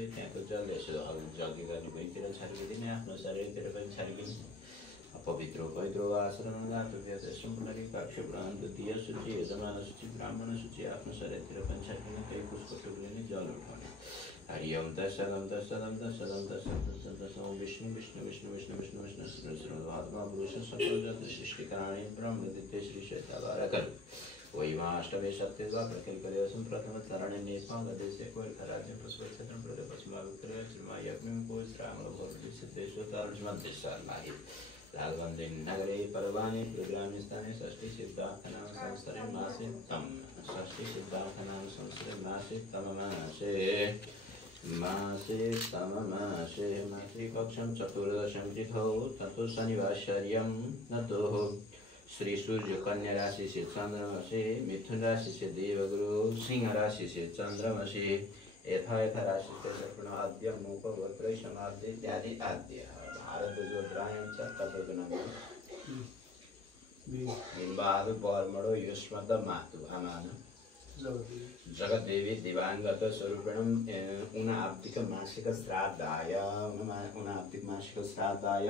छर्किँदै त्यहाँको जल यसो जल्दी गर्ने भुइँतिर छर्किदिने, आफ्नो शरीरतिर पनि छर्किने। पवित्रो पवित्रो आचरण द्वितीय सूची यजमान सूची ब्राह्मण सूची आफ्नो शरीरतिर पनि छर्किने, केही पुष्प टुक्रिने, जल उठाउने। हरि ओम तत्सदम तत्सदम तत्सदम तत्सदम तत्सदम विष्णु विष्णु विष्णु विष्णु विष्णु विष्णु श्रीमद्भागवत पुरुष सकल जगत सृष्टि कारणे ब्रह्म द्वितीय श्री श्वेतावारकर वैमाष्टमे सत्यद्वा प्रखिल कलियुगं प्रथम चरणे नेपाल देशे कोइलखा राज्य पुष्प क्षेत्र प्रदेश पश्चिमाभिक्रिय श्रीमायग्निं कोइश्रामल भोर्दि सिद्धेश्वर मध्य शर्माहि लालवंदे नगरे पर्वाणि ग्रामे स्थाने षष्ठी सिद्धार्थनाम संवत्सरे मासे तम षष्ठी सिद्धार्थनाम संवत्सरे मासे तम मासे मातृपक्षं चतुर्दशं तिथौ ततो शनिवासर्यं नतो श्री सूर्य कन्या राशि से चंद्रमसी मिथुन राशि से देवगुरु सिंह राशि से चंद्रमसी यथा यथा राशि से सर्पण आद्य मूक गोत्र समाधि इत्यादि आद्य भारत जो द्रायण तत्वगुण बिंबाद परमड़ो युष्मद मातु अमान जगत देवी दिवांगत स्वरूपेण उनाब्दिक मासिक श्राद्धाय उनाब्दिक मासिक श्राद्धाय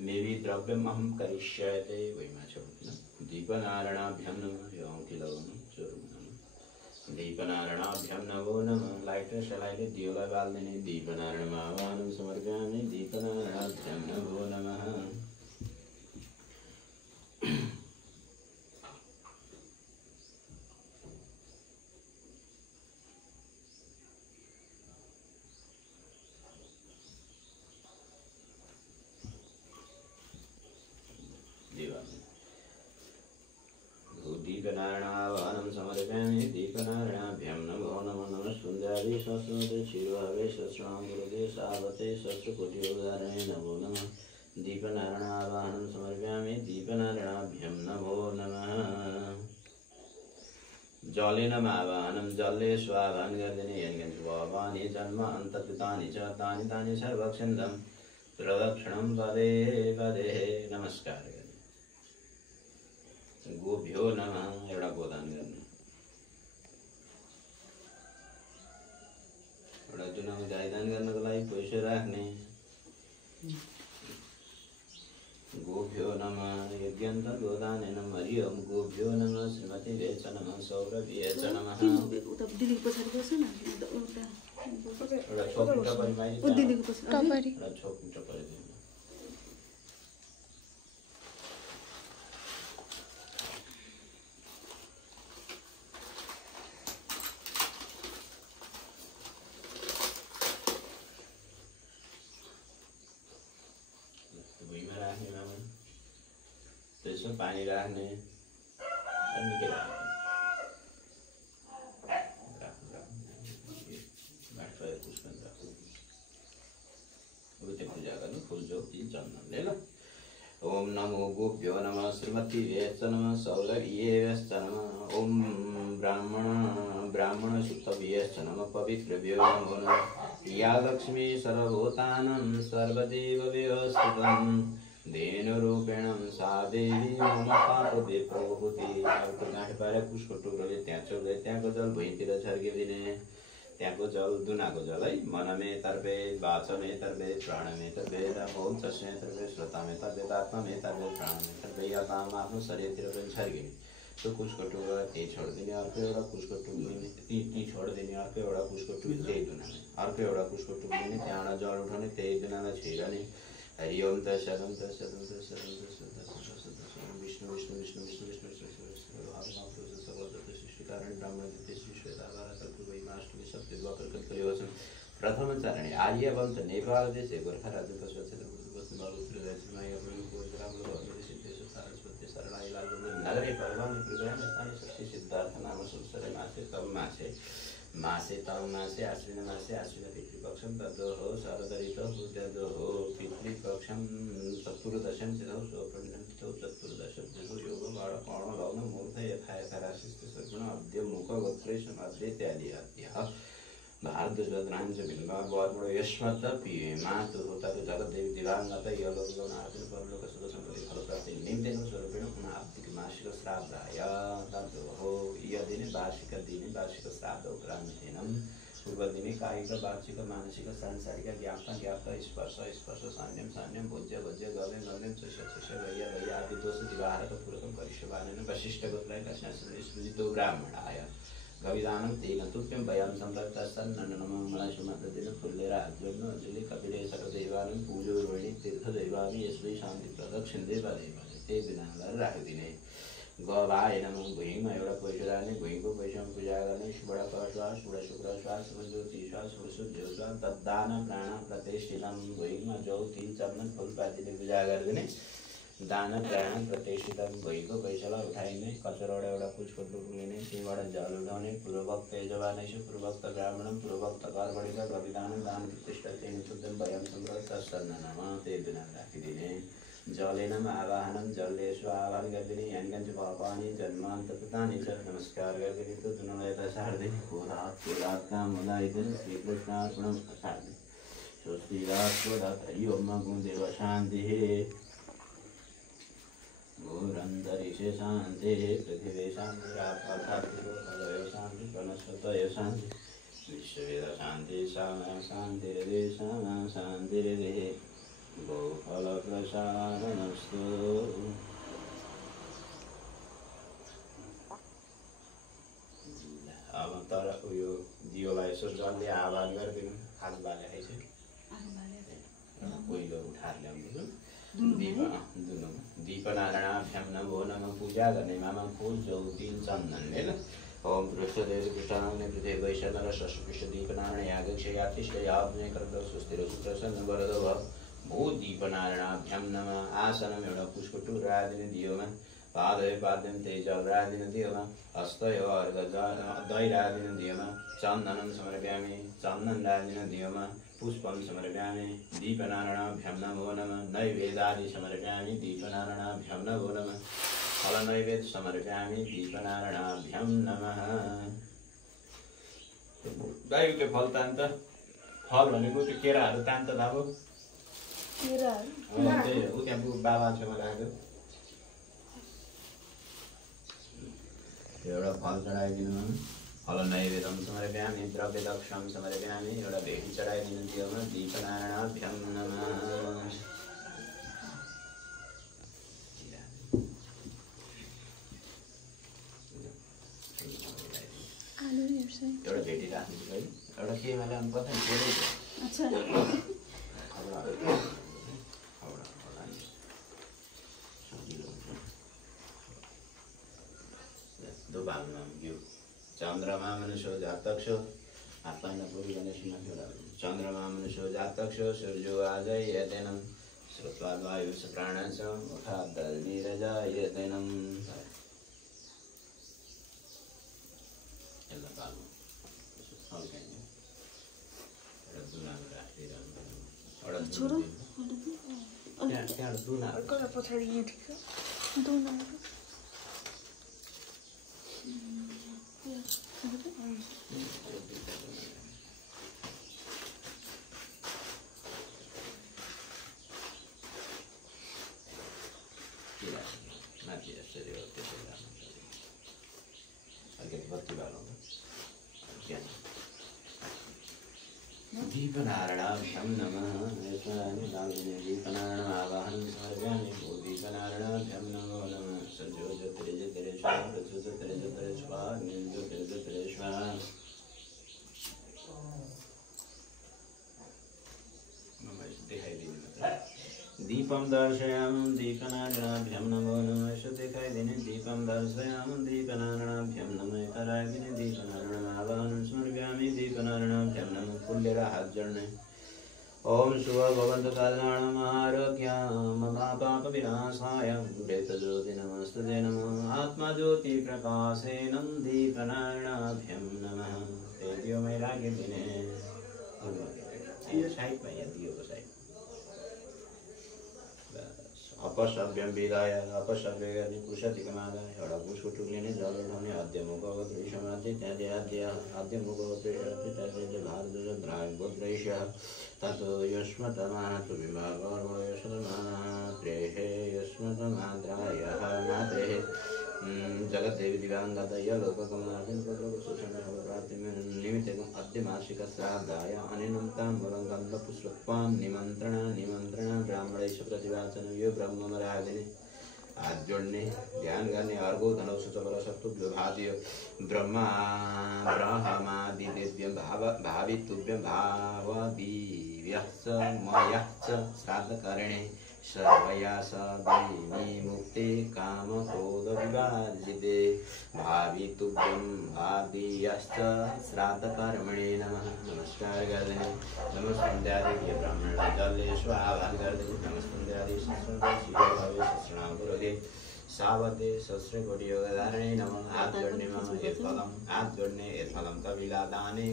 मेवी द्रव्यम अहम करिष्यते वैमा छोड़ना दीपनारायणाभ्यं नमः यौं किलवनं स्वरूपं दीपनारायणाभ्यं नमो नमः लाइट शलाइले दियोला बाल्दिने दीपनारायणमावाहनं समर्पयामि दीपनारायणाभ्यं नमो नमः दीपनारायणावाहनं समर्पयामि दीपनारायणाभ्यं नमो नमः सुन्दरादि सहस्रमते क्षीरभावे सहस्राङ्गुरुदे सावते सहस्रकोटियोगधारणे नमो नमः दीपनारायणावाहनं समर्पयामि दीपनारायणाभ्यं नमो नमः जलेन आवाहनं जले स्वाभान गर्दिने यज्ञवानि जन्म अन्तकृतानि च तानि तानि सर्वक्षन्दं प्रदक्षिणं पदे पदे नमस्कार गोभ्यो नमः एउटा गोदान गर्ने एउटा जुनाउ गाईदान गर्नको लागि पैसा राख्ने गोभ्यो नमः यज्ञन्त गोदानेन हरि ओम गोभ्यो नमः श्रीमती वेच नमः सौरभ्येच नमः एउटा छोपुटा परिमाई एउटा छोपुटा परिदिनु त्यसमा पानी राख्ने अनि के राख्ने पूजा गर्नु फुल ज्योति चन्दनले ल ओम नमो गोभ्यो नमः श्रीमती वेच नमः सौरभ्येश्च नमः ओम ब्राह्मण सुतभ्यश्च नमः पवित्रभ्यो नमो नमः या लक्ष्मी सर्वभूतानां सर्वदेवभ्यो स्थितं धेनुरूपेण सा देवी मम पापे प्रभुति अर्को गाँठ पारेर पुष्पको टुक्रोले त्यहाँ चौधै त्यहाँको जल भुइँतिर छर्किदिने त्यहाँको जल दुनाको जल है मनमे तर्पे वाचमे तर्पे प्राणमे तर्पे मौचस्मे तर्पे श्रोतामे तर्पे आत्मामे तर्पे प्राणमे तर्पे यताम आफ्नो शरीरतिर पनि छर्किने त्यो पुष्पको टुक्रो त्यही छोडिदिने अर्को एउटा पुष्पको टुक्रिने ती छोडिदिने अर्को एउटा पुष्पको टुक्रिने त्यही दुनामा अर्को एउटा पुष्पको टुक्रिने त्यहाँबाट जल उठाउने त्यही दुनामा छिर्ने हरि ओम तत्सदं तत्सदं तत्सदं तत्सदं विष्णु विष्णु विष्णु विष्णु विष्णु प्रथम चरणे आर्यवंश नेपाल देशे गोर्खा राज्य पश्चिम क्षेत्र नगरे पर्वाणि ग्रामे स्थाने षष्ठी सिद्धार्थ नाम संवत्सरे मासे तम मासे आश्विन पितृपक्षं तद्दोः शरदऋतौ बुद्धदोः पितृपक्षं चतुर्दशं तिथौ सोपण्डं तिथौ चतुर्दशं तिथौ योगं बाणकर्ण लग्न मूर्ध यथा यथा राशिस्ते सर्वण अद्य मुख गोत्रे समाद्रे इत्यादि आद्यः भारद्वाज बिंबा बर्मणो यस्मत् मातुः तत् जगद्देवी दिवांगत यलोकनाथन परलोक सुख संपत्ति फलप्राप्ति निमित्तेन स्वरूपेण उनाब्दिक मासिक श्राद्धाय तद्दोः यदिने वार्षिक दिने वार्षिक श्राद्धो ग्रामधेनं पूर्वदिने कायिक वाचिक मानसिक सांसारिक ज्ञाप्त स्पर्श सान्यम भोज्य गव्यम चुष्य गय्य आदि दोष दिवाहरक पूर्वकं करिष्यमाणेन वशिष्ठ गोत्राय स्मृतितो ब्राह्मणाय गविदानं तेन तुभ्यं वयं सम्प्रत्तस्तन्ननममलशुमतदिन फुल्लेराज्योर्न अञ्जलि कपिले सकलदेवानं पूजो रोहिणी तीर्थदैवानि यस्मै शान्ति प्रदक्षिण देवादेवानि ते दिनांगार राखिदिने गवाय नमः भुइँमा एउटा पैसराने भुइँको पैसामा पूजा गर्ने शुभ्र श्वास शुभ्र शुक्र श्वास शुभ ज्योति श्वास शुभ शुद्ध श्वास तद्दान प्राण प्रतिष्ठितम भुइँमा जौ तिल चन्दन फुलपातीले पूजा गरिदिने दान प्राण प्रतिष्ठितम भुइँको पैसालाई उठाइने कचरौडा एउटा पुष्प टुक्रिने त्यहीबाट जल उठाउने पूर्वभक्त यजमानेषु पूर्वभक्त ब्राह्मणम पूर्वभक्त कर्मणिक गविदानं दान प्रतिष्ठा तेन शुद्धं वयं सम्प्रतस्तन्ननम ते दिना राखिदिने जलेनम आवाहनम जलेषु आवाहन गरिदिने यानिकञ्च पापानि जन्मान्तकृतानि च नमस्कार गरिदिने तो दुनलाई यता सार्दिने कोरात काम हुँदाइदिने श्रीकृष्णार्पणम् सार्दिने स्वस्तिरात् हरि ओम गुणदेव शान्तिः भूरन्तरिक्षे शान्तिः पृथिवी शान्तिरापर्थात्मको शान्ति वनस्पतय शान्ति विश्ववेद शान्ति सामा शान्तिर्देशमा शान्तिर्देहे गोफलप्रसारणस्तु अब तर उयो दियोलाई यसो जसले आह्वान गरिदिनु हात बाले पहिलो उठाएर ल्याउँदैछु दीपनारायणाभ्यां नमो नमः पूजा गर्ने मामा फुल जौ तिल चन्दन ओम पृष्ठदेव कृष्णाग्नि पृथ्वी वैश्यनर शस्त्रपृष्ठ दीपनारायण यागक्ष यातिष्ठ याज्ञ कर्तव्य सुस्थिर सुप्रसन्न वरदव भू दीपनारायणाभ्यां नमः आसनम एउटा पुष्प टुक्रादिने दियोमा पादय पाद्यम तेजल रादिने दियोमा हस्तय अर्घ दही रादिने दियोमा चन्दनं समर्पयामि चन्दन रादिने दियोमा पुष्पं समर्पयामि दीपनारायणाभ्यां नमो नमः नैवेद्यादि समर्पयामि दीपनारायणाभ्यां नमो नमः फल नैवेद्य समर्पयामि दीपनारायणाभ्यां नमः गाईको फल तान्त फल भनेको त्यो केराहरू तान्त थाहा त्यही त्यहाँ बाबासँग राख्यो एउटा फल चढाइदिनु फल नैवेद्यं समर्पयामि द्रव्य दक्षं समर्पयामि एउटा भेटी चढाइदिनु दियोमा दीपनारायणाभ्यां नमः एउटा भेटी राख्नु है एउटा केमा ल्याउनु पर्छ नि अच्छा चन्द्रमा मनुष्य जातक्ष आत्मा पूरी चन्द्रमा मनुष्य जातक्ष सूर्यो आजय यतेनं श्रुत्वा वायुः प्राणश्च मुखात् नीरजाय यतेनं दीपनारायणाभ्यां नमः दीपनारायण आवाहनं समर्पयामि दीपनारायणाभ्यां नमो नमः सज्जो ज्योतिरे स्वाहा दीपं दर्शयामि दीपनारायणाभ्यां नमो नमः दिखाइदिने दीपं दर्शयामि दीपनारायणाभ्यां नमः कराइदिने दीपनारायण आवाहनं समर्पयामि दीपनारायणाभ्यां नमः फुल्लेर हात जोड्ने ओम शुभ भवन्तु कल्याणं आरोग्यं मम पाप विनाशाय प्रेतज्योति नमस्तुते नमः आत्मा ज्योति प्रकाशेन दीपनारायणाभ्यां नमः तेजो में रागे दिने ये साइड में ये दियो को साइड अपशव्यं विदाय अपशव्य गर्ने कुशति कमादाय एउटा पुष्प टुक्लिने जल उठाउने अध्यमुख दृश्यमादि त्यादि अध्यमुख दृश्य भारत द्राग्रैश ततो यस्मतमातु विभागर्व यस्मतमात्रेः यस्मतमाद्रायः मात्रेः जगद्देवी दिवाङ्गतय लोककमलार्जन निमित्तकम् अद्य मासिक श्राद्धाय अनेनं ताम्बूलं गन्धपुष्पं निमन्त्रण ब्राह्मणेश प्रतिवाचन यो ब्रह्ममराधिने हात जोड्ने ध्यान गर्ने अर्को धनौषध बलशत्रुभ्यो भाव्य ब्रह्मादिदेव्यं भावितुभ्यं भावदिव्यश्च मयश्च श्राद्धकरणे सर्वया सदैवी मुक्ति कामक्रोधविवर्जिते भावितुभ्यं भावीयश्च श्राद्धकर्मणे नमः। नमस्कार गर्दने नमस्कन्ध्यादि ब्राह्मण जलेषु आह्वान गर्दने नमस्कन्ध्यादि शस्त्रणापुरगे सावते शस्त्र कोटि योगधारणे नमः। हात जोड्ने मम यत्फलं कपिलादाने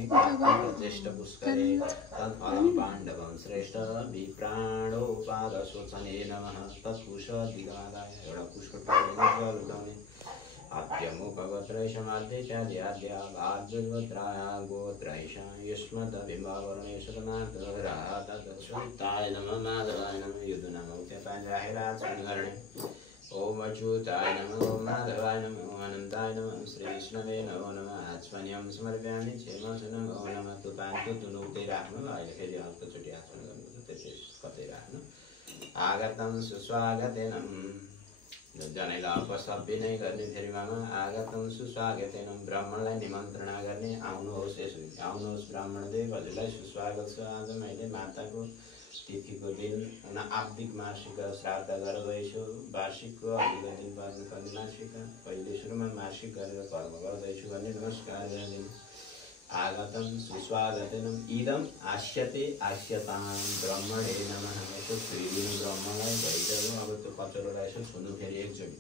ज्येष्ठ पुष्करे तत्फलं पाण्डवं श्रेष्ठ विप्राणोपादशोचने नमः। तत्पुषदिगादाय एउटा पुष्प लुटाउने अत्यमुपगोत्रैषमाद्यैत्याद्या गोत्रैष युष्मद्भिम्बावरणेशतमार्तराय नमः। माधवाय नमः। युद्धनामौत्यपाञ्जाहिराचरणकरणे ओम अच्युताय नमः। ओम माधवाय नमः। ओम अनन्ताय नमः। श्रीविष्णवे नमो नमः। आचमनीयं समर्पयामि क्षेमस नमो नमः। तुपान्तु तुनुते राख्नु अहिले फेरि अर्कोचोटि आचमन गर्नु त्यसै कतै राख्नु। आगतं सुस्वागतेन जनैलाई उपसभ्य नै गर्ने फेरि मामा आगतं सुस्वागतेन ब्राह्मणलाई निमन्त्रणा गर्ने आउनुहोस् आउनुहोस् ब्राह्मणदेव हजुरलाई सुस्वागत छ। आज मैले माताको तिथिको दिन आब्दिक मासिक श्राद्ध गर्दैछु। वार्षिकको अघिल्लो दिन पर्नुपर्ने मासिक पहिले सुरुमा मासिक गरेर कर्म गर्दैछु भने नमस्कार गरिदिनु। आगतं सुस्वागतेन इदम् आस्यते आस्यतां ब्रह्मणे नमः। यसो छुइदिनु ब्रह्मलाई भइसक्यो। अब त्यो कचरोलाई यसो छुनु फेरि एकचोटि।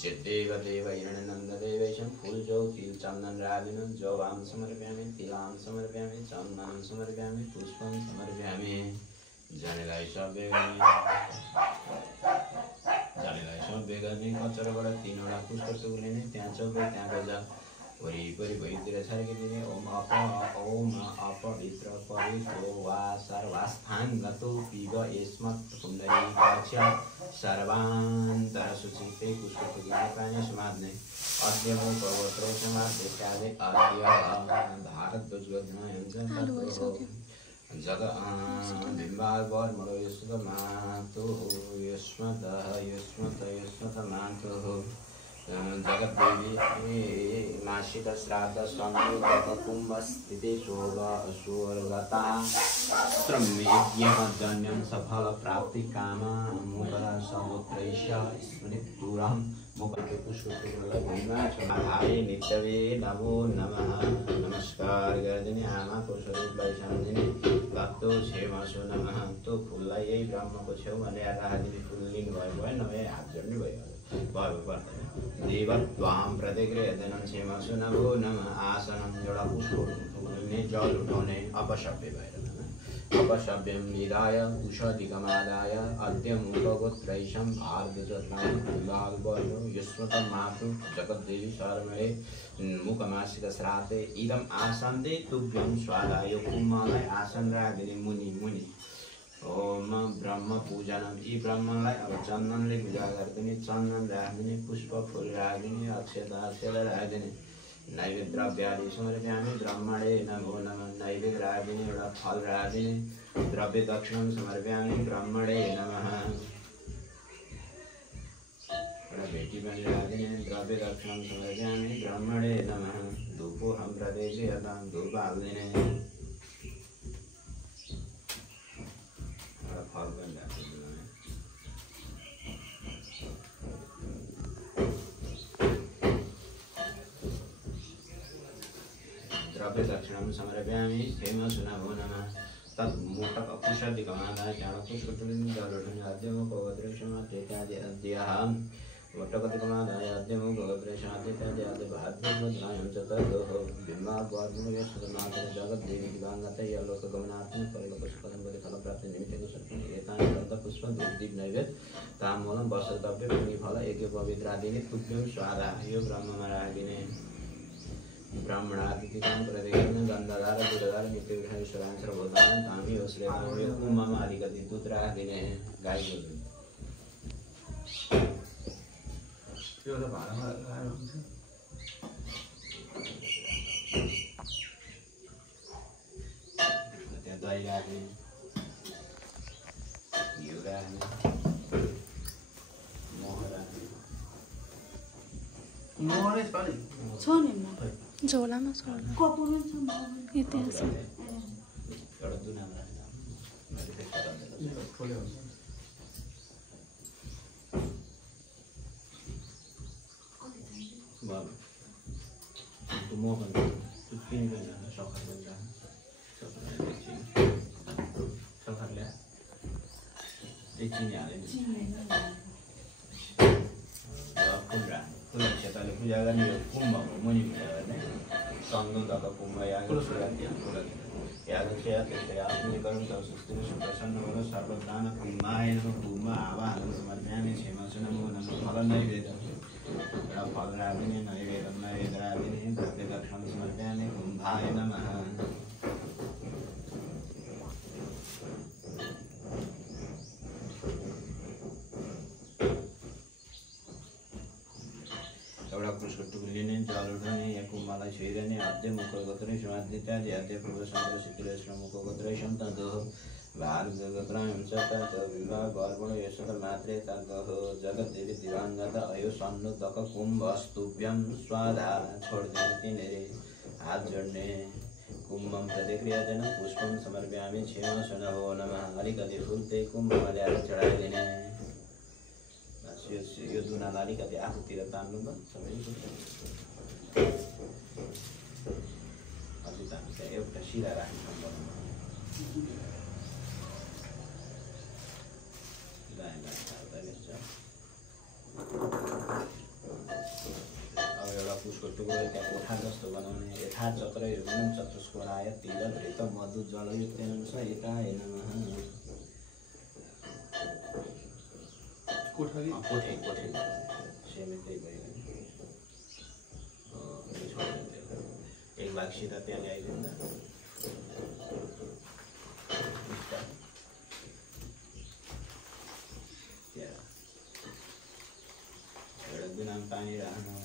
जेदेव देव हिरण्यनन्ददेवैशं फूल जौ तिल चन्दन राधिनं जवां समर्पयामि तिलां समर्पयामि चन्दनं समर्पयामि पुष्पं समर्पयामि। जानेलाई सभ्य गर्ने कचरोबाट 3वटा पुष्प टुक्रिने त्यहाँ चौकै त्यहाँ गजा वरिपरि भुइँतिर छर्किदिने। ओम अपवित्र पवित्रो वा सर्वास्थान गतो पिब यस्मत् पुण्डरीकाक्ष सर्वान्तरशुचिते पुष्प टुक्रिने पानी समात्ने। अद्यमुपगोत्रै समादेशाले अद्य भारतध्वजगोध्नायं जग बिम्बावर्मणो यस्वतमातुः युष्मतमातुः जगद्देवी मासिक श्राद्ध संयुक्तकुम्भस्थिते स्वर्गता श्रम्यज्ञमजन्यं सफलप्राप्तिकाममुपसमुत्रैष स्मृत्पुरं मुखपुष्पहारे नित्यवे नमो नमः। नमस्कार गरिदिने आमाको स्वरूपलाई सम्झिने भक्तो छेमासो नमः। त्यो फुललाई यही ब्रह्मको छेउ भनेर राखिदिने। फुल लिनुभएको भएन नभए हात जोड्ने भयो पर्दैन। देवत्वां प्रतिगृह्यधनं छेमासो नमो नमः। आसनं एउटा पुष्प उठाउने जल उठाउने अपसभ्य भएर अपसभ्यं निधाय उषधिकमादाय अद्यमुपगोत्रैषं भारद्वजत्नायं युष्मतं मातु जगद्देवी शर्मणे मुखमासिक श्राद्धे इदम् आसन्दे तुभ्यं स्वादाय कुम्मलाई आसन राखिदिने मुनि। ओम ब्रह्म पूजनम यी ब्रह्मलाई अब चन्दनले पूजा गरिदिने। चन्दन राखिदिने पुष्प फुल राखिदिने अक्षता राखिदिने। नैवेद्य द्रव्यादि समर्पयामि ब्रह्मणे नमो नमः। नैवेद्य राखिदिने एउटा फल राखिदिने। द्रव्य दक्षिणं समर्पयामि ब्रह्मणे नमः। एउटा भेटी पनि राखिदिने। द्रव्य दक्षिणं समर्पयामि ब्रह्मणे नमः। धूपोऽहं प्रदेशयतां धूप हालिदिने। फल पनि राखिदिनु। द्रव्य दक्षिणं समर्पयामि हेमसु नमो नमः। तत्मुटकपुषधिकमादाय पुष्पटुलिं जलोढुनि अद्यमुपगोत्रैषमाद्यैत्याद्यः वट्टपतिकमादाय अद्यमुपगोत्रैषमाद्यैत्याद्य भाद्रवद्रायं च तद्दोः बिम्बाग्वार्मुणयस्वतमातः जगद्देवी दिवाङ्गतय लोकगमनार्थं परिलोकसुखदं फलप्राप्तिनिमित्तं सर्पं एतानि गन्धपुष्पं धूपदीप नैवेद्य ताम्बूलं वस्त्रद्रव्य पुण्यफल एके पवित्रादीनि तुभ्यं स्वाहा। यो ब्रह्ममा राखिदिने। ब्राह्मणादितिकां प्रतिगृह्य गन्धधार दूधधार नित्यविघ्नेश्वरान् सर्वभूतानां तामि श्रेयामि उमामा अधिगति दूध राखिदिने। गाई एउटा भाडामा लगाएर हुन्छ त्यहाँ दही राख्ने घिउ राख्ने मह राख्ने मरै छ नि छ नि म झोलामा छ कपुर छ यतै छ एउटा दुनामा राख्ने मैले त्यस्तो गर्दैन खोले हुन्छ मह पनि पिनी पनि जान्छ सखर पनि जान्छ सखर ल्या चिनी हाल्यो फुल राख्नु फुल क्षेत्रले पूजा गर्ने यो कुम्भको मुनि पूजा गर्ने सङ्गमदक कुम्भ यागक्षयात्मकरण सुस्थिर सुप्रसन्न हुनु सर्वदान कुम्भाय नमः कुम्भ आवाहनं समर्पयामि क्षेमस्य नमो नमः फल नैवेद्यं एउटा फल राखिने नैवेद्यं नैवेद्य राखिने द्रव्यदर्शनं समर्पयामि कुम्भाय नमः एउटा पुरुषको टुक्री लिने जल उठाउने या कुम्भलाई छोइरहने अध्य मुख गोत्रै समाधित्यादि अध्य पूर्व शङ्कर शिथिलेश्वर मुख गोत्रै सन्तदोह भारत गोत्रै हुन्छ तत् विवाह गर्वण यशोद मात्रे तद्दह जगत देवी दिवाङ्गत अयो सन्नुतक कुम्भस्तुभ्यं स्वाधा छोड्दिने तिनीहरू हात जोड्ने कुम्भम प्रतिक्रियाजन पुष्पम समर्पयामि क्षेम सुनभो नमः अलिकति फुल त्यही कुम्भमा ल्याएर चढाइदिने यो दुनालाई अलिकति आफूतिर तान्नु त सबैले अलि तान्नु त्यहाँ एउटा सिधा राख्नु अब एउटा पुष्पको टुक्रो त्यहाँ कोठा जस्तो बनाउने यथार्थ चक्रहरू पनि चतुष्कोणाय तिल घृत मधु जलयुक्त सहिताय नमः कोठे सेमेतै भयो एक भाग सिधा त्यहाँ ल्याइदिँदा एउटा दुनाम पानी राख्नु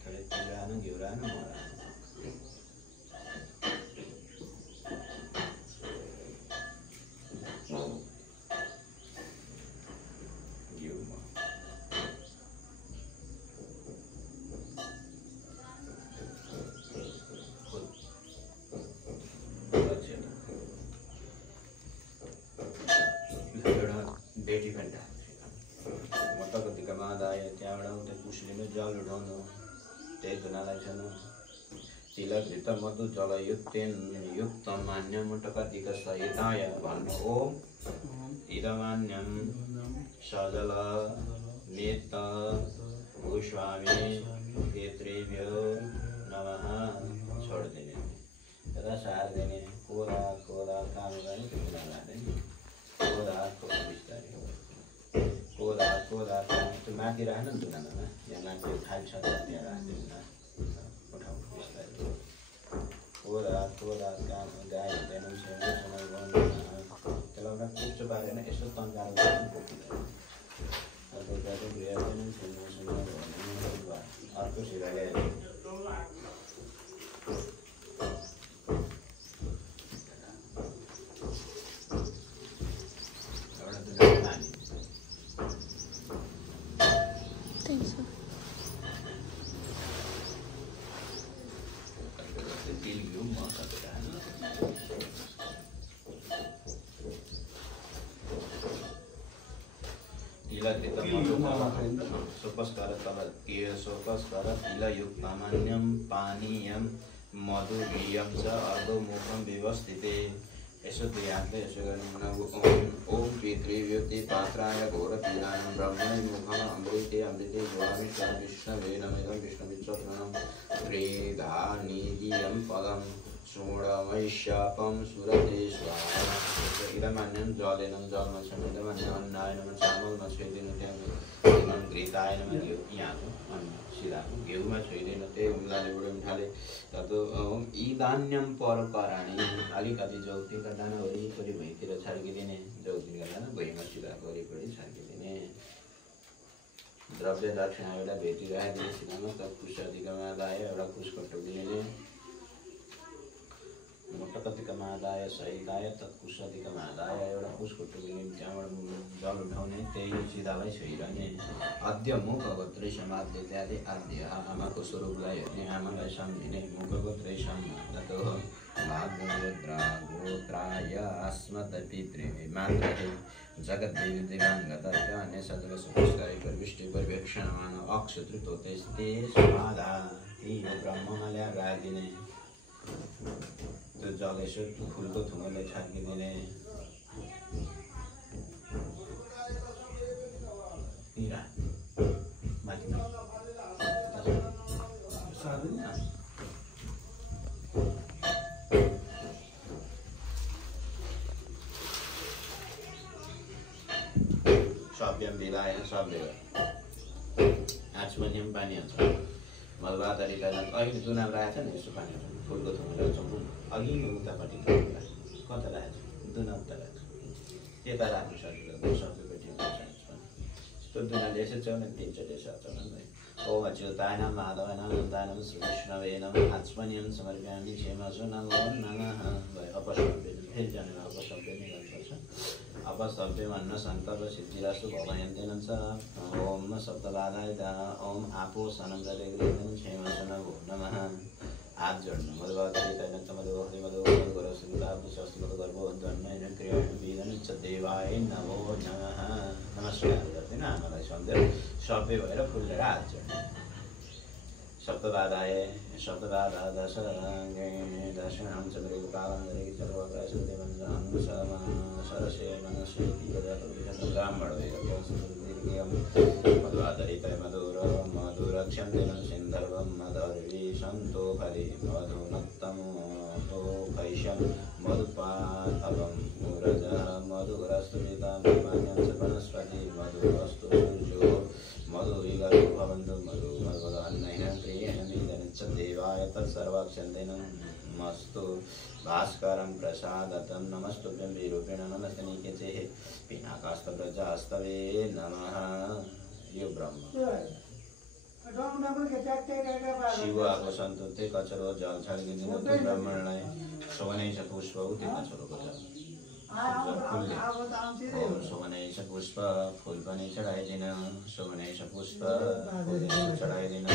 थोरै तेल राख्नु घिउ राख्नु मह राख्नु बेटी पनि मटको धिकामा आदाय त्यहाँबाट उता पुष्लिनु जल उठाउनु त्यही धुनालाई छनु तिलक घृत मधु जलयुक्तेन युक्त मान्य मटकधिक सहिताय भन्नु ओम इदमान्यम सजल नेत भूस्वामी क्षेत्रेभ्यो नमः छोडिदिने यता सार्दिने कोरा कोरा काम गर्ने त्यो लाग्दैन कोरा कोरा बिस्तारै कोरा त्यो माथि राख्नु नि दुनामा यहाँ माथि खाली छ त्यहाँ राख्दैन उठाउनु बिस्तारै कोरा काम गाई हुँदैन त्यसलाई एउटा कुच्चो पारेर यसो तन्काएर अर्को सिधा ल्याएर तिलयुक्तमान्यं पानीयं मधुगीयं च अर्धमुखं व्यवस्थिते यसो दुई हातले यसो गर्नु ओम पितृव्युति पात्राय घोरपीडाय ब्रह्मणे मुखम अमृते जोगामि विष्णवे नमिदं विष्णुविचक्रणं त्रिधानिधियं पदं शूढवैश्यापं सुरते स्वाहा इदमान्यं जलेनं जलमच्छम् इदमान्यम् अन्नाय नमः चामलमच्छेदिनं घृताय नमः यहाँको अन्न सिधा घिउमा छोइदिएन त्यही उनीहरूले बुढो थाले ततो इदान्यम परकराणी अलिकति जौतिका दाना वरिपरि भुइँतिर छर्किदिने जौतिका दाना भुइँमा सिधा वरिपरि छर्किदिने द्रव्य दक्षिणा एउटा भेटिरहेको सिधामा तत्कुशाधिकमा आदाय एउटा कुशकट्टो दिने मोटकतिकमा आदाय सहिताय तत्कुशाधिकमा आदाय एउटा कुशकट्टो दिने त्यहाँबाट जल उठाउने त्यही सिधालाई छोइरहने अद्य मुखगोत्रै समाध्य इत्यादि आद्य आमाको स्वरूपलाई हेर्ने आमालाई सम्झिने मुखगोत्रै सम्मातो गोत्राय अस्मत्पितृ मातृ जगद्देवी दिवाङ्गत अन्य सजल सुपुष्टाय गर्विष्टि पर्यवेक्षणमान अक्षत्रितोतेस्ते समाधा ती ब्रह्ममा ल्याएर राखिदिने त्यो जल यसो फुलको थुङ्गाले छर्किदिने सभ्यम विलाय सभ्य आचमन्यम पानी हाल्छ मलबा तरिका अहिले दुनाम राखेको छ नि यसो पानी हाल्छ फुलको थुङ्गा चम्पु अघि उतापट्टि कता राखेको छ दुना उता राखेको छ यता राख्नु सकिँदैन सब्जीपट्टि यस्तो दुनाले यसो च्याउन दिन्छ यसो चलाउँदै ओम अच्युताय माधवाय नन्दाय श्रीकृष्णवे नमः आचमन्यम समर्पयामि क्षेमसु नमो नमः अपशब्द फेरि जाने अपशब्द नै गर्नुपर्छ अपशब्द भन्न सङ्कल्प सिद्धिरस्तु भवयन्तेन च ओम शब्दबाधाय ओम आपो सनन्दरेग्रेदन क्षेमसु नमो नमः हात जोड्नु मधुबाधरितैनत्तमधुगरसुदाब्दशास्त्रगर्भोद्धन्नयन क्रियाण विदन च देवाय नमो नमः नमस्कार गर्दैन आमालाई सम्झेर सभ्य भएर फुलेर हात जोड्नु शब्दबाधाय शब्दबाधा दशनाम चन्द्रेको पालन गरेकी सर्वकाशदेवन सरसे मनसे ब्राह्मण मधुआधरितय मधुर मधुरक्षं दिनं सिन्धर्वं मधुर्वी सन्तो फले मधुनक्तमोपैशं मधुपातवं मूरज मधुरस्तु वितां च वनस्पति मधुरस्तु सूर्यो मधुविगरो भवन्तु मधुमर्वदन्नैन क्रियेण निधनञ्च देवाय तत्सर्वाक्षन्तेनं मस्तु भास्करं प्रसादतं नमस्तुभ्यं विरूपेण नमस्ते निकेचेः पिनाकास्तव्रजास्तवे नमः यो ब्रह्म शिव आएको सन्तुते कचरो जल छर्किदिनु त्यो ब्राह्मणलाई सोवनैष पुष्प त्यो कचरोको जल ओम सोवनैष पुष्प फुल पनि चढाइदिन सोवनैष पुष्प चढाइदिन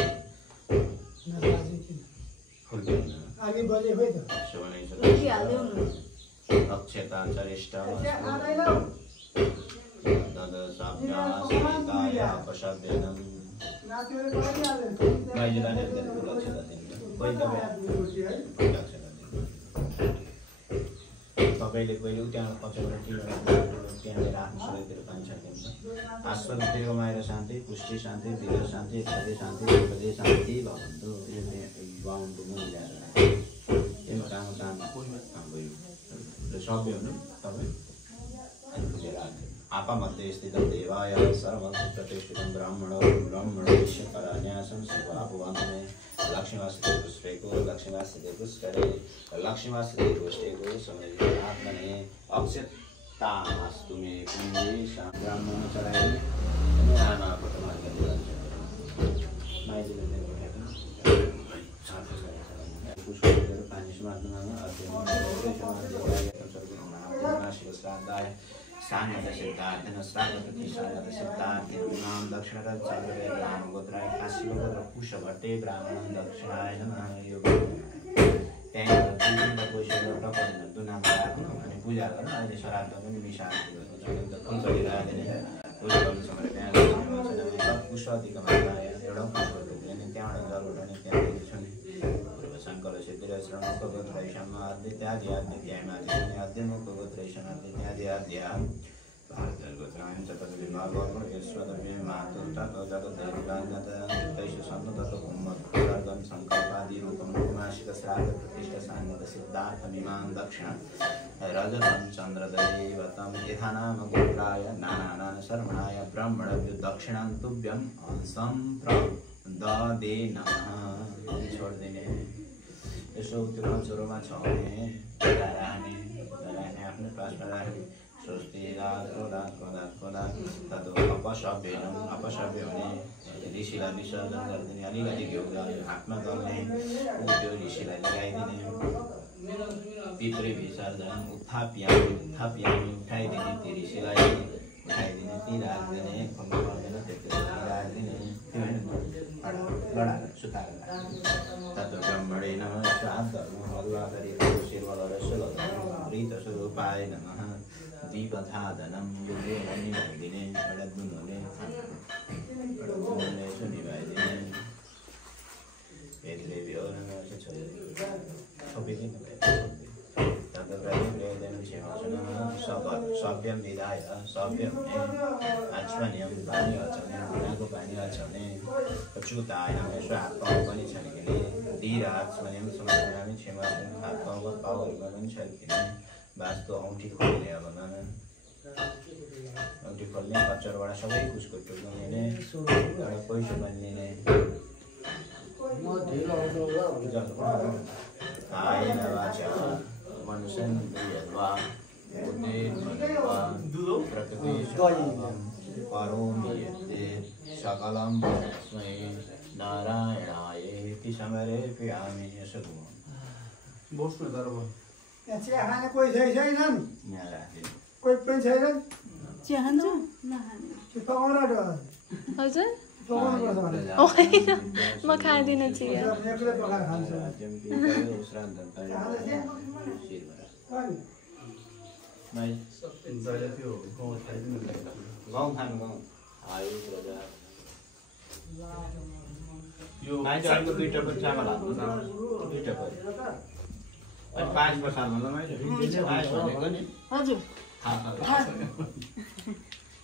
फुल सोवनैष अक्षता चरिष्ट अपशब्देन तपाईँले पहिले त्यहाँ पछाडि त्यहाँनिर आफ्नो शरीरतिर पानी छर्किन्छ आश्वरतिर माएर शान्ति पुष्टि शान्ति वीर शान्ति इत्यादि शान्ति उपदे शान्ति भवन्तु बाहुनको मुख ल्याएर यसमा काम सभ्य हुनु तपाईँ आपामध्ये स्थितं देवाय सर्वप्रतिष्ठितं ब्राह्मणेश्वरान्यासं शिवापुवाङ्गमे लक्ष्मीवासते पुष्पेको लक्ष्मीवासते पुष्करे लक्ष्मीवासते पुष्टेको समयआत्मने अक्षतास्तु मे कुञ्जे ब्राह्मण चढाइने आमाको पुष्पहरू पानी समात्नमा श्राद्धाय सान्यत सिद्धार्थन श्राद्ध प्रतिष्ठागत सिद्धार्थन नाम दक्षिणगत रामगोत्राय काशीगोत्र कुशभट्टे ब्राह्मण दक्षिणाय नमः यो त्यहाँबाट दुनाम राख्नु अनि पूजा गर्नु अहिले श्राद्ध पनि मिसाएर फुल चढिरहेको पुष्पाधिकमादाय एउटा पुष्पहरू दिने त्यहाँबाट जल उठाउने त्यहाँदेखि छुने शङ्कर सिद्धिरश्रणोपगोत्रैषम् आद्यादि आद्यामादिने आद्यमुपगोत्रैषम् आद्यादि आद्या भारतगोत्रायं च पदविभागोपरिश्वदमे मातुर्तक जगद्देवाङ्गत तैषु सन्नततो कुम्मत्कुलर्गं सङ्कल्पादिरूपं कुमाशिक श्राद्ध प्रतिष्ठ सान्यत सिद्धार्थमिमां दक्षिण रजतं चन्द्रदैवतं यथा नाम गोत्राय नानानां शर्मणाय ब्रह्मणभ्यो दक्षिणां तुभ्यं ददे नमः छोडिदिने यसो त्यो कल्चरमा छ भने राख्ने आफ्नो क्लासमा राख्ने स्वस्ति तद अपसभ्य हुने ऋषिलाई विसर्जन गरिदिने अलिकति घिउ हातमा दल्ने त्यो ऋषिलाई लगाइदिने पितृ विसर्जन उत्थाप्यामी उठाइदिने त्यो ऋषिलाई उठाइदिने ती राखिदिने खम्बा पर्दैन त्यति राखिदिने लडाएर सुताएर तत्त्व ब्रह्मणे नमः श्राद्धर्म मधुवाकरी ऋतस्वरूपाय नमः दीपधादनं निभाइदिने एउटा दुन हुने यसो निभाइदिने भेद्रेभ्यो नमः सभ्यम विधाय सभ्यम आचमनीयम पानी हल्चाउने ढुङ्गाको पानी हल्चाउने चुताय यसो हात पाउ पनि छर्किने धीराचमनीयम समझामी क्षमा हात पाउहरूमा पनि छर्किने वास्तु औँठी खोल्ने अब औँठी खोल्ने कच्चरबाट सबै कुसको टुक्ने एउटा पैसा पनि लिने कायेन वाचा मनुष्येन्द्रियर्वा बुद्धिर्मनोवा प्रकृतिस्वभावं करोमि यद्यत् सकलं परस्मै नारायणायेति समर्पयामि यसगुण बस्नु दरबार यहाँ चिया खाने कोही छैनन् यहाँ राख्दिनु कोही पनि छैनन् चिया खान्छ त्यो पकाउन हजुर पकाउनुपर्छ भने होइन म खाँदिनँ चिया एक्लै पकाएर खान्छ गाउँ खानु गाउँ आयुष रजा यो मान्छेको दुईटा पनि चामल हाल्नु न दुईटा पनि अनि 5 वर्ष हाल्नु ल मैले भनेको नि हजुर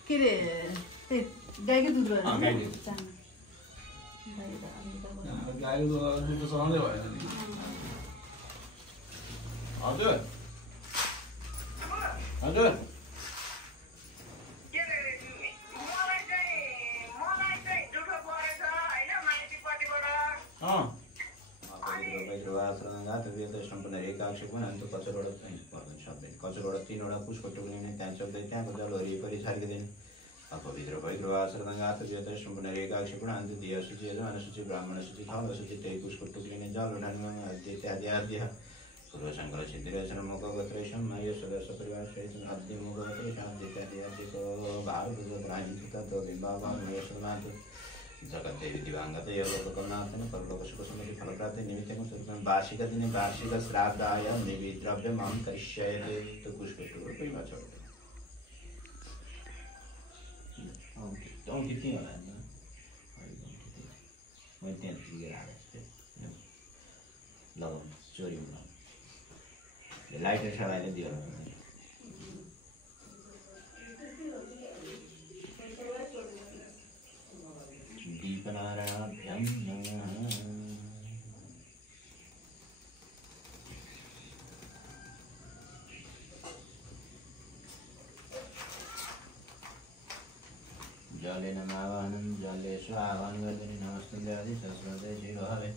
के अरे गाईको दुध गाईको दुध त सहँदै भएन नि हजुर हजुर कचरबाट 3वटा पुष्प टुक्रिने त्यहाँ चल्दै त्यहाँको जल वरिपरि छर्किँदैन अपवित्र भइगृह आश्रमगात व्यत सम्पूर्ण एकाक्षी गुण अन्त दिय सूची अनुसूची ब्राह्मण सूची थल सूची त्यही पुष्प टुक्रिने जल उठाउनुमा इत्यादि आद्य पूर्व शङ्कर सिद्धिरचन मुख गोत्रेशम माय सदस्य परिवार सहित आद्य मुख गोत्रेशम इत्यादि आदिको भाव प्राणी तत्व बिम्बावा महेश्वरनाथ जगत देवी दिवाङ्गत योगकल्नाथन परलोक सुख समृद्धि फल प्राप्ति निमित्तको स्वरूपमा वार्षिक दिने वार्षिक श्राद्धाय निवि द्रव्यमां करिष्यते तो पुष्प टुक्रिने मा छोड्दै औँठी के होला नि मैले त्यहाँ पुगेर आएको लगाउनु चोरीमा लगाउनु लाइटर छ अहिले दियो दीपनारायणाभ्यां नमः जलेन आवाहनं जलेषु आवाहन गर्दिनि नमस्ते आदि सहस्रदय जीवहवे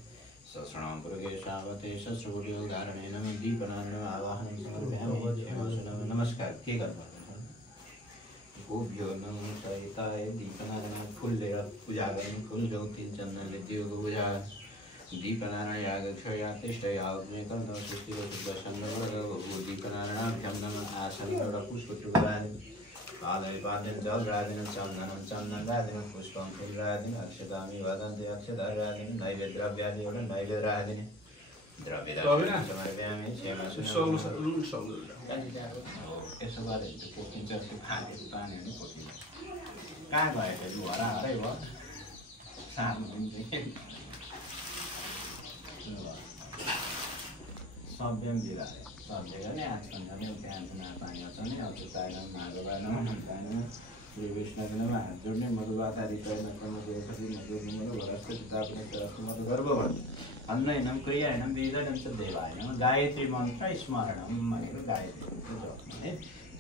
सहस्रणां पुरुषावते सस्रूढ्यो धारणेन दीपनारायण आवाहनं समर्पयामि नमस्कार के गर्नु भूभ्यो नमः सहिताय दीपनारायण फूल लिएर पूजा गर्नु फूल ज्योति चन्दनले दिएको पूजा दीपनारायण यागक्षया तिष्ठया अग्ने कन्द सुस्थिरो शुद्धसङ्गवर्ग दीपनारायणाभ्यां नमः आसन एउटा पुष्प टुक्रादिन पादय पादन जल रादिन चन्दन रादिन पुष्पं फूल रादिन अक्षतामि वदन्ति अक्षता रादिन नैवेद्य द्रव्यादि एउटा नैवेद्य रादिन द्रव्य समर्पयामि यसो गरेर पोखिन्छ त्यो खानेको पानी पनि पोखिन्छ कहाँ गयो फेरि हराहरै भयो सानो हुन्छ सभ्यम बिगारे सभ्य गर्ने आजकल झन् त्यहाँ पानी आउँछ नि अब ताइन माघ बार्न श्री विष्णुको नाममा हात जोड्ने मधुवातारी मधु गर्भ अन्नैनं क्रियाणं वेदनं च देवायनं गायत्री मन्त्र स्मरणं भनेको गायत्री मन्त्र जप्नु है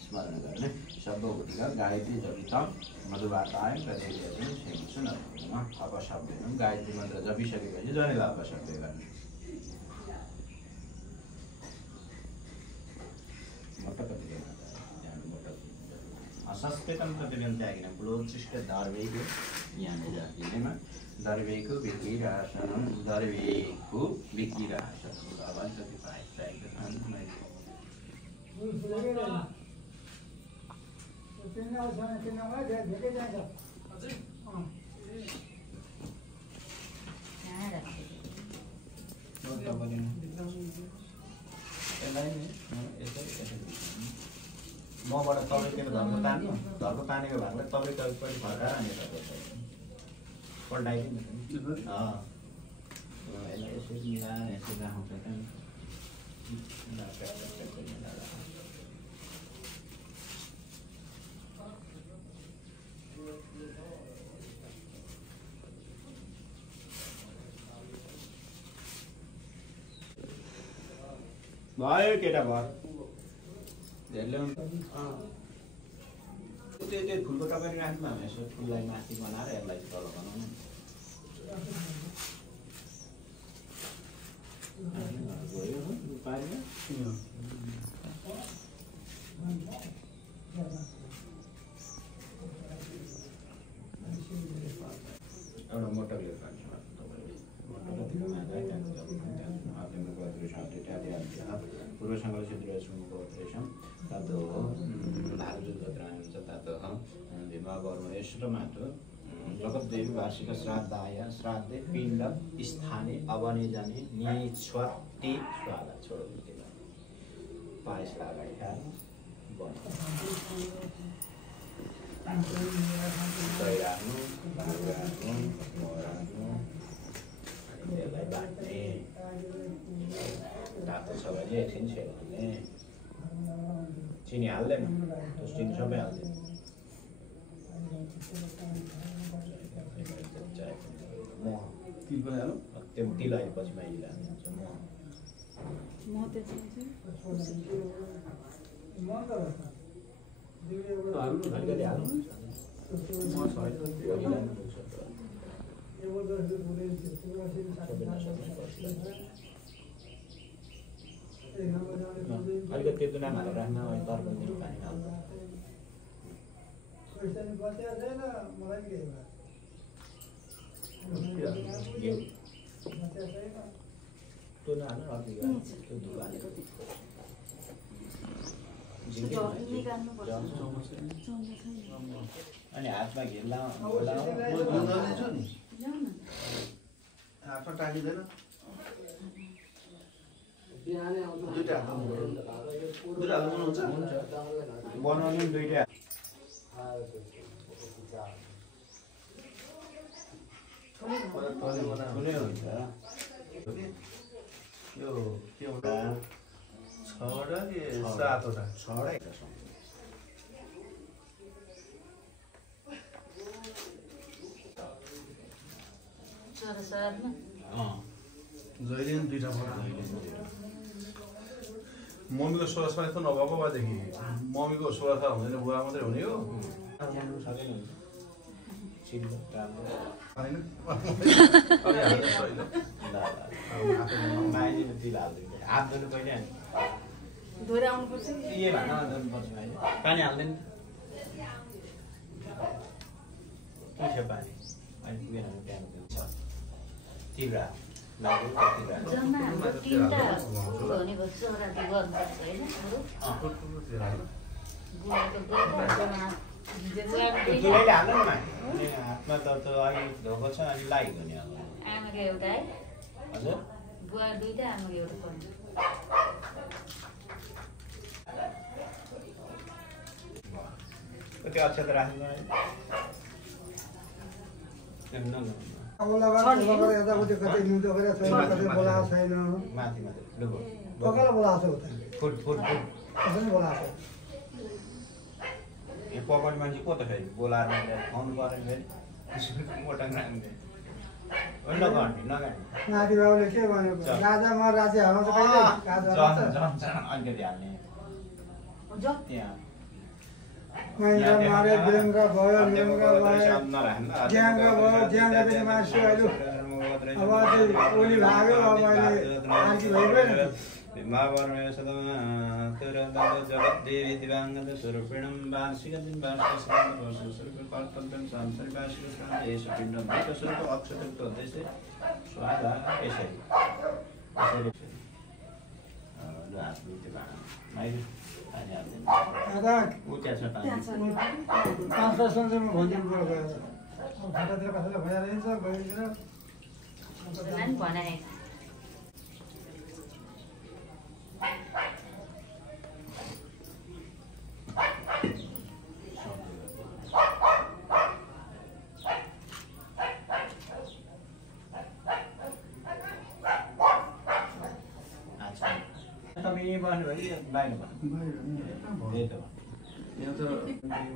स्मरण गर्ने शब्दभूतिका गायत्री जपितम मधुवाताय प्रदेशयति श्रीकृष्ण नमः अपशब्देन गायत्री मन्त्र जपिसकेपछि जनेला अपशब्द गर्ने असस्पेतम प्रतिबन्ध त्यागिन पुलोचिष्ट दर्वेको यहाँनिर दिनेमा दर्वेको विक्रिरासनम दर्वेको विक्रिरासनम अब अलिकति चाहिएको छ मबाट तपाईँ किन धर्म तान्नु धर्म तानेको भागलाई तपाईँ कहिले फर्काएर अनि यता पल्टाइदिनु यसलाई यसरी मिलाएर यसरी राख्नु पर्छ भयो केटा भयो त्यो फुलको टपरी राख्नु हामी यसो फुललाई माथि बनाएर यसलाई तल बनाउनु गयो पारेर एउटा मोटरले पूर्वसङ्गले सिद्धिरहेछौँ तातो तातो भीमावर्मश्रमातो जगद्देवी वार्षिक श्राद्धाय श्राद्धे पिण्ड स्थाने अवने जाने निस्वते स्वादा छोड्नु पायसलाई अगाडि खाएर राख्नु त्यसलाई बाट्ने तातो छ भने एकछिन सेलाउने चिनी हाल्दैन त्यो चिनी सबै हाल्दैन त्यो तिल आएपछि माइली हाल्नुहुन्छ अलिकति हाल्नु अलिकति त्यो नाम हालेर राख्न तर्पणदेखि पानी हाल्नु त्यो नहाल्नु अर्धी त्यो धुलो हालेको अनि हातमा घेर्ला हातमा टाँगिँदैन बनाउनु दुईटा ठुलै हुन्छ यो के एउटा 6वटा कि 7वटा 6वटा जहिले दुईटा मम्मीको 16 साल त नभएको भएदेखि मम्मीको 16 साल हुँदैन बुवा मात्रै हुने हो हात धुनु पहिले धोएर आउनुपर्छ के भन्न धुनुपर्छ पानी हाल्दैन के छ पानी अनि पुगेन त्यहाँ तिरा जम्मा हाम्रो 3टा भने पछि राति गर्नुपर्छ हैन दुलैले हाल्नु न अनि हातमा त अहिले धोको छ अनि लाग्यो नि अब आमाको एउटा है हजुर बुवा दुईटा आमाको एउटा पर्छ कति अक्षत राख्नु माथि फुट पकड मान्छे को त फेरि बोलाएर खुवाउनु पऱ्यो फेरि मोटङ राख्ने नाति बाबुले के भनेको राजामा राजा आउँछ कहिले अलिकति हाल्ने त्यहाँ महिन्द्र मारे व्यङ्ग भयो व्यङ्ग भयो ज्याङ्ग भयो ज्याङ्गदेखि मासु अहिले अब चाहिँ ओली लाग्यो अब अहिले आर्की भइगयो जगद्देवी दिवाङ्गद स्वरूपिणं वार्षिकदिन वार्षिकस्वरूपं सांसर्वार्षिकस्वरूप अक्षतृप्त उद्देश्य स्वाहा यसरी पाँच वर्षसम्म भनिदिनु पर्यो गएर खाटातिर कसैलाई भइहालिन्छ गइदिएर बनाए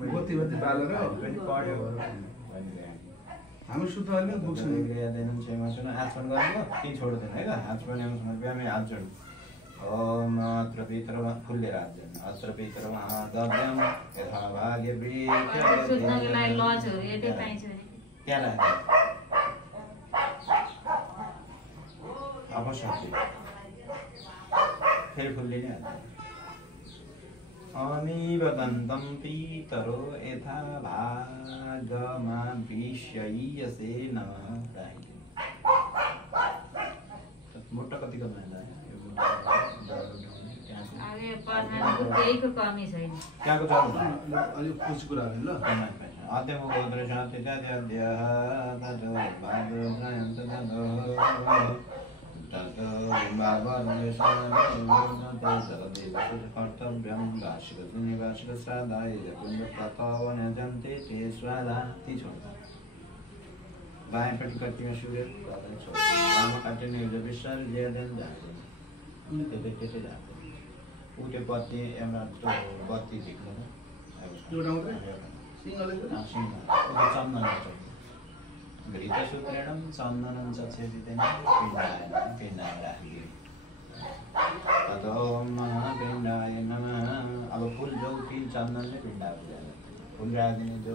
बत्ती बालेर हामी सुत्नु अहिले बुक्छौँ आचमन गर्नु केही छोड्दैन है त आचमन बिहामै हात जोड्नु ओम अत्र पितर फुल्लेर हात जोड्नु अत्र पितर दब्यम यथा भाग्य त्यहाँ लाग्यो अब सक्यो फेरि फुल्ले नै हाल्छ अमीवदन्तं पितरो यथा भागमा विषयीयसे नमः मोटा कतिको भन्दा केहीको कमी छैन त्यहाँको छ अलिक खुसी कुरा होइन ल अध्यम गोत्र शान्ति त्याद्य कर्तव्यं वार्षिकश्राद्धाय पुण्यप्रतावनजन्ते ते स्वादा ती छोड्छ बायाँपट्टि कट्टीमा सूर्य वामपट्टि निर्ज विसर्जन जाँदैन त्यतै जाँदैन उठे बत्ती एउटा बत्ती झिक्दैन चन्दन घृतसूत्रेण चन्दनं चक्षुजितेन पिण्डाय राखिदिनु तत ओम पिण्डाय नमः अब फुल जो तिल चन्दनले पिण्डा फुल राखिदिने जो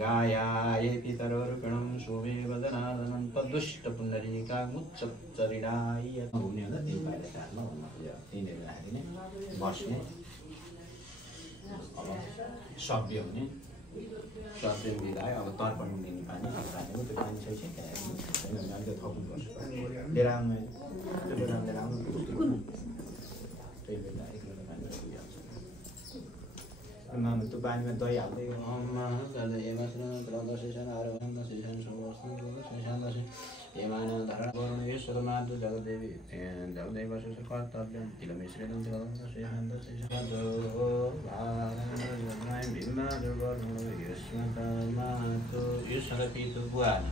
गायाय पितरोर्पिणं शोभे वदनादनं तद्दुष्टपुण्डरीकामुच्चरिणाय हुने होला तिन पाइला कालमा भन्नु तिनीहरू राखिदिने बस्ने अब सभ्य हुने सब्जी मिलायो अब तर्पण दिने पानी अब राखेको त्यो पानी छैन छैन त्यो थप्नुपर्छ डेरामा त्यो बेलामा राम्रो त्यही बेला 1 लिटर पानी पुगिहाल्छ त्यो पानीमा दही हाल्दै हेमान धरण वरुण ईश्वर मातु जगदेवी जगदेव कर्तव्यं तिलमिश्रितं ईश्वर पितु बुहान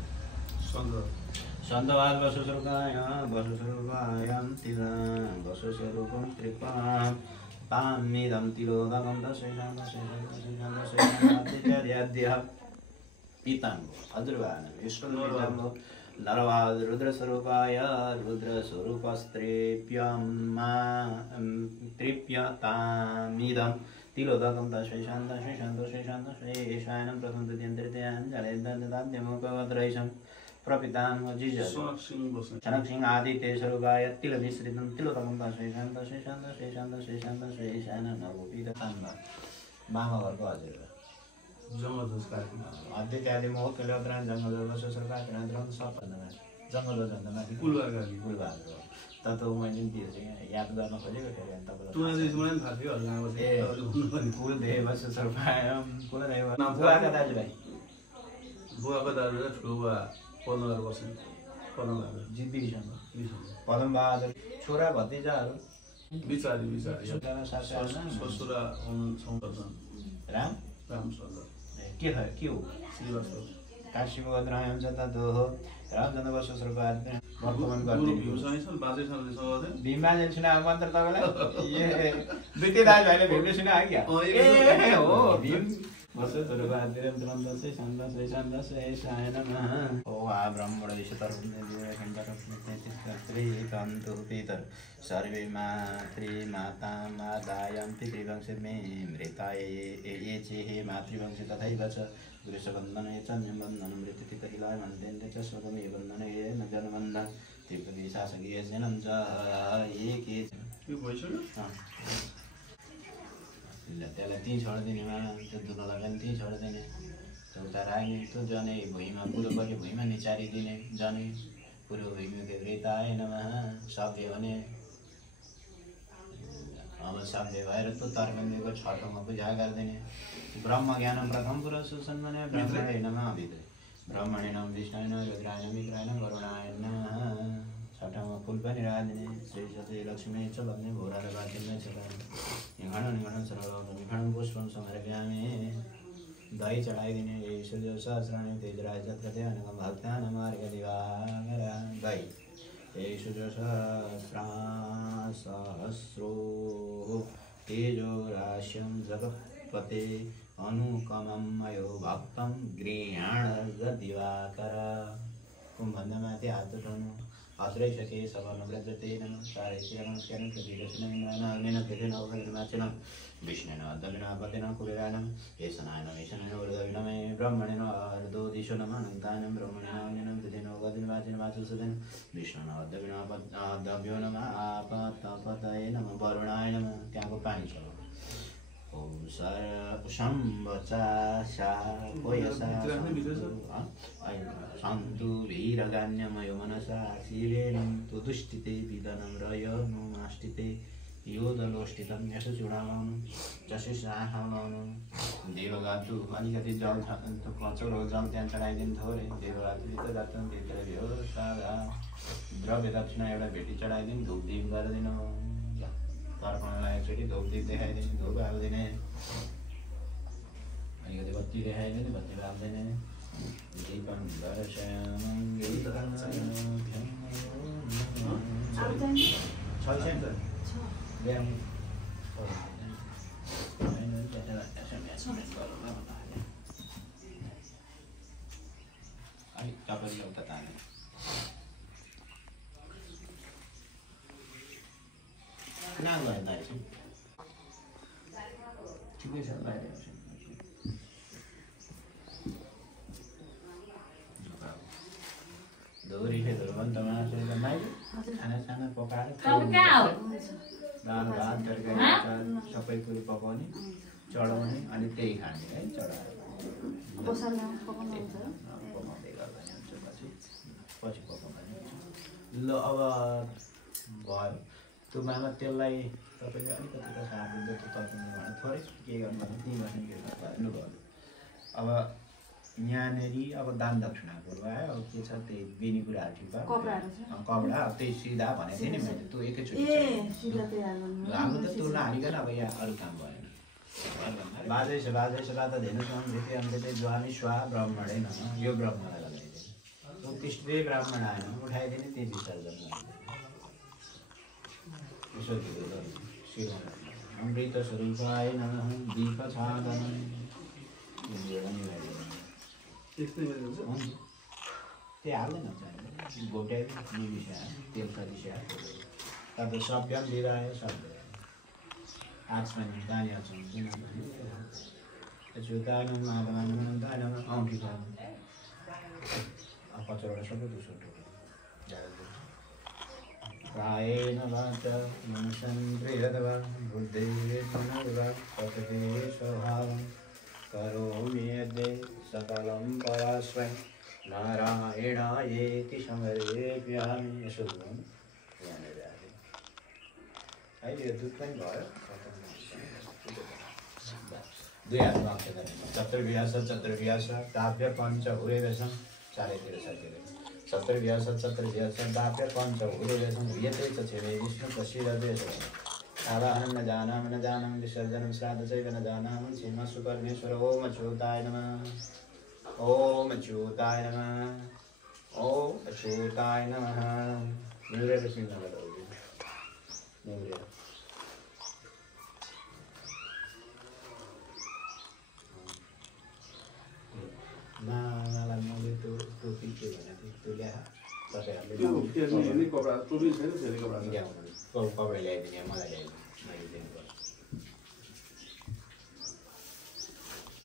सन्दवाद वसुस्वरूपायां तिला वसुस्वरूपं त्रिपा तामिदं तिलोदकं दशेषाद्य पीतांग अद्रवान विष्णु नरवाद रुद्रस्वरूपाय रुद्रस्वरूपस्त्रेप्यतामिदं तिलोदकं दशेषान्तं प्रथम द्वितीयं तृतीयं जलेन्द्रदाद्यमुपवद्रैषं प्रपितां जिजस जनकसिंह आदि ते स्वरूपाय तिलमिश्रितं तिलोदकं दशेषान्तं नवोपीतताम्बा मामा घरको हजुर अध्यत्यादि मोह किलोग्राम जङ्गल सरकार सबभन्दा जङ्गल माथि कुलबारको त मैले याद गर्न खोजेको बुवाका दाजुभाइ बुवाको दाजुभाइ ठुलो बुवा पदमबहादुर बस्छन् जिद्दीसँग पदमबहादुर छोरा भतिजाहरू बिचारी ससुरा राम के हो श्रीवास्तव काशीमा रहन्छ त दोहो रामचन्द्र बसुस्वरूप वर्तमान गर्दै भीमराज सुना मन्त्र तपाईँलाई दुईटै दाजुभाइले भीमले सुनायो क्या हो भीम वसुतुर्वाद्यन्त्रन्दशे नमः। ओ आ ब्रह्मणेशतरुण्यकान्तु पीतर सर्वे मातृमाता मादायन्ति त्रिवंशे मे मृताय ये चेहे मातृवंशे तथैव च गुरुषबन्धने च निबन्धनं मृत्युतितहिलाय मन्देन्द्र च स्वगमे बन्धने न जनबन्धन त्रिपदी शासकीय जनं च ये के त्यसलाई त्यहीँ छोडिदिनेमा त्यो दुःखलाई पनि त्यहीँ छोडिदिने त्यो उता राख्ने त्यो जनै भुइँमा पुरो गरी भुइँमा निचारिदिने जनै पुरो भुइँमा वृताय नमः शब्द भने अब शब्द भएर त्यो तर्कन्दीको छठौँमा पूजा गरिदिने ब्रह्म ज्ञानम प्रथम पुरा सुसन्मने ब्रह्मणे नमः भित्र ब्रह्मणे नम विष्णुय नम रुद्राय नम विक्राय नम वरुणाय नमः छठौँमा फुल पनि राखिदिने श्री सती लक्ष्मी च भन्ने भोरा र बाटिने छ निखण्ड निखण्ड पुष्पम समर्पयामि दही चढाइदिने सूर्य सहस्राणि तेजराज जत्रते अनकम भक्तान मार्ग दिवाकर दही सूर्य सहस्रो तेजो राश्यं जगत्पते अनुकमं मयो भक्तं गृहाण दिवाकर कुम्भन्दमाथि हात उठाउनु अत्रैषके सवनव्रजते नमः चारैश्वरं स्करं प्रतिदर्शनं कृतेन अवगतमाचनं विष्णुना दमिनापतेन कुबेरानं येषणाय नमेषणाय वरदविनमे ब्रह्मणेन अर्धो दिशो नमः अनन्तानं ब्रह्मणेन अन्यनं कृतेन अवगतमाचनं वाचुसुतेन विष्णुना दव्यो नमः आपतपतये नमः वरुणाय नमः त्यहाँको पानी छ ओम शम्भचा सन्तु वीरगान्यमयो मनसा शिवेनं तु दुष्टिते विदनं रयनु माष्टिते योदलोष्टितं यसो चुडाउनु जसो साहाउनु देवगातु अलिकति जल कचौरो जल त्यहाँ चढाइदिनु थोरै देवगातु जातम भित्र भयो सारा द्रव्य दक्षिणा एउटा भेटी चढाइदिनु धुपदीप गरिदिनु तर्पणलाई एकचोटि धुपदीप देखाइदिने धुप हालिदिने अलिकति बत्ती देखाइदिने बत्ती हालिदिने दीपम खाना पकाएर दाल भात तरकारी अचार सबै कुरो पकाउने चढाउने अनि त्यही खाने है चढाएर पकाउँदै गर्दा हुन्छ पछि पकाउँदा हुन्छ। ल अब भयो तुमामा त्यसलाई तपाईँले अलिकति त साबुन जति तर्काउनु भने थोरै के गर्नु भने 3 वर्ष भयो। अब यहाँनिर अब दान दक्षिणाको भयो अब के छ त्यही बेनी कुराहरू ठिक भयो कपडा अब त्यही सिधा भनेको थिएँ नि मैले त्यो एकैचोटि हाम्रो त त्यो नहालिकन अब यहाँ अरू काम भएन बाजै छ त धेनु संस्कृति अन्त्यते ज्वामी स्वा ब्राह्मणै न यो ब्राह्मणलाई लगाइदिने उत्कृष्टै ब्राह्मण आएन उठाइदिने त्यही विसर्जन अमृत स्वरूपाय नमः दीप छादन त्यही हाल्दैन घोट्याइदिनु निमिषा तेल कतिसा तब सभ्यम दिराय शब्द आचमनी दानी आचमन किनभने अच्युतानम माधवानम औँठी खानु कचौडा सबै दुसो कायेन वाचा मनसन्द्रियतवा बुद्धैर्मनोर्वा प्रकृते स्वभावं करोमि यद्य सकलं परस्मै नारायणायेति समर्पयामि। यसो भन्नु यहाँनिर अहिले यो दुध पनि भयो 2 हातमा अक्षर चतुर्व्यास ताप्य पञ्च हुरेदशं चारैतिर सकिएर चतुर्व्यास दाप्य पञ्च हुरेदशं हुयते च छेवे विष्णु पश्चिरदेश आवाहनं न जानामि विसर्जनं श्राद्ध चैव न जानामि सीमा सुकर्णेश्वर ओम अच्युताय नमः ओम अच्युताय नमः ओम अच्युताय नमः। निवृत्त सिंह त्यो ल्याएर तपाईँहरूले त्यो फेर्ने कपडा टोपी छैन फेर्ने कपडा कपडा ल्याइदिने मलाई ल्याइदिनु मैले दिनुपर्छ